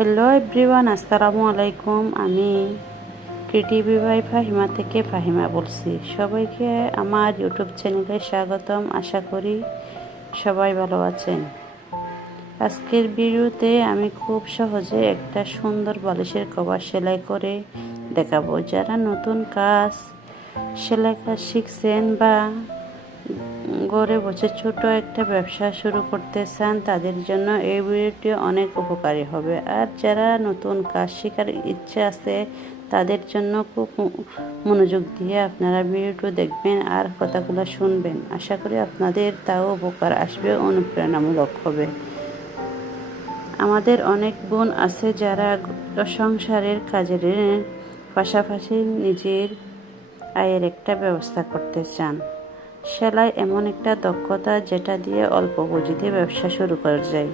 Hello everyone, আসসালামু আলাইকুম। আমি ক্রিয়েটিভ বাই ফাহিমা থেকে ফাহিমা বলছি। সবাইকে আমার ইউটিউব চ্যানেলে স্বাগতম। আশা করি সবাই ভালো আছেন। আজকের ভিডিওতে আমি খুব সহজে একটা সুন্দর বালিশের কভার সেলাই করে দেখাবো। যারা নতুন সেলাই কাজ শিখছেন বা ঘরে বসে ছোট একটা ব্যবসা শুরু করতে চান, তাদের জন্য এই ভিডিওটি অনেক উপকারী হবে। আর যারা নতুন কাজ শেখার ইচ্ছে আছে, তাদের জন্য খুব মনোযোগ দিয়ে আপনারা ভিডিওটি দেখবেন আর কথাগুলো শুনবেন। আশা করি আপনাদের তাও উপকার আসবে, অনুপ্রেরণামূলক হবে। আমাদের অনেক বোন আছে যারা সংসারের কাজের পাশাপাশি নিজের আয়ের একটা ব্যবস্থা করতে চান। সেলাই এমন একটা দক্ষতা যেটা দিয়ে অল্প পুঁজিতে ব্যবসা শুরু করা যায়।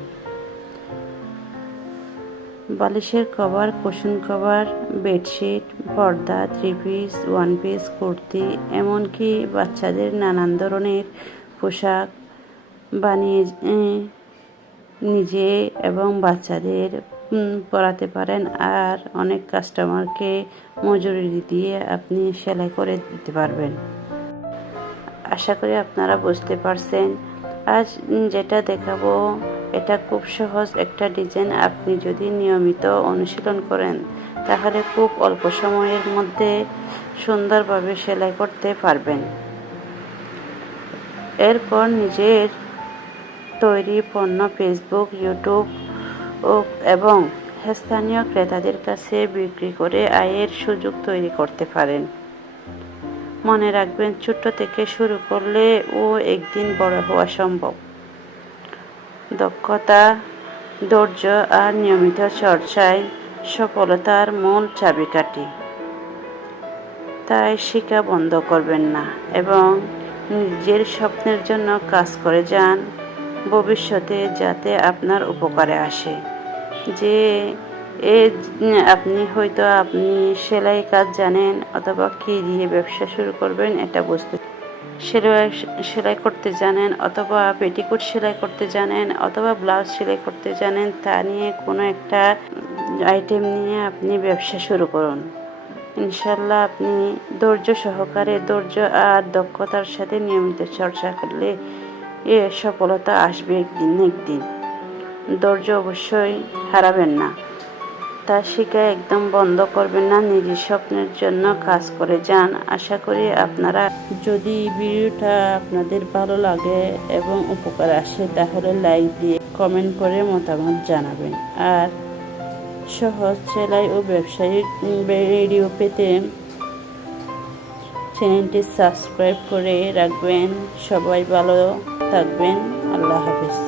বালিশের কভার, কুশন কভার, বেডশিট, পর্দা, 3 পিস, 1 পিস, কুর্তি, এমনকি বাচ্চাদের নানান ধরনের পোশাক বানিয়ে নিজে এবং বাচ্চাদের পরাতে পারেন। আর অনেক কাস্টমারকে মজুরি দিয়ে আপনি সেলাই করে দিতে পারবেন। আশা করি আপনারা বুঝতে পারছেন। আজ যেটা দেখাবো এটা খুব সহজ একটা ডিজাইন। আপনি যদি নিয়মিত অনুশীলন করেন তাহলে খুব অল্প সময়ের মধ্যে সুন্দরভাবে সেলাই করতে পারবেন। এরপর নিজের তৈরি পণ্য ফেসবুক, ইউটিউব এবং স্থানীয় ক্রেতাদের কাছে বিক্রি করে আয়ের সুযোগ তৈরি করতে পারেন। মনে রাখবেন, ছোট্ট থেকে শুরু করলে একদিন বড় হওয়া সম্ভব। দক্ষতা, ধৈর্য আর নিয়মিত চর্চায় সফলতার মূল চাবিকাঠি। তাই শেখা বন্ধ করবেন না এবং নিজের স্বপ্নের জন্য কাজ করে যান, ভবিষ্যতে যাতে আপনার উপকারে আসে। আপনি সেলাই কাজ জানেন অথবা কী দিয়ে ব্যবসা শুরু করবেন এটা বুঝতে, সেলাই করতে জানেন অথবা পেটিকোট সেলাই করতে জানেন অথবা ব্লাউজ সেলাই করতে জানেন, তা নিয়ে কোনো একটা আইটেম নিয়ে আপনি ব্যবসা শুরু করুন। ইনশাল্লাহ আপনি ধৈর্য আর দক্ষতার সাথে নিয়মিত চর্চা করলে সফলতা আসবে একদিন। ধৈর্য অবশ্যই হারাবেন না, তা শিখা একদম বন্ধ করবেন না। নিজের স্বপ্নের জন্য কাজ করে যান। আশা করি আপনারা, যদি ভিডিওটা আপনাদের ভালো লাগে এবং উপকার আসে, তাহলে লাইক দিয়ে কমেন্ট করে মতামত জানাবেন। আর সহজ সেলাই ও ব্যবসায়িক ভিডিও পেতে চ্যানেলটি সাবস্ক্রাইব করে রাখবেন। সবাই ভালো থাকবেন। আল্লাহ হাফেজ।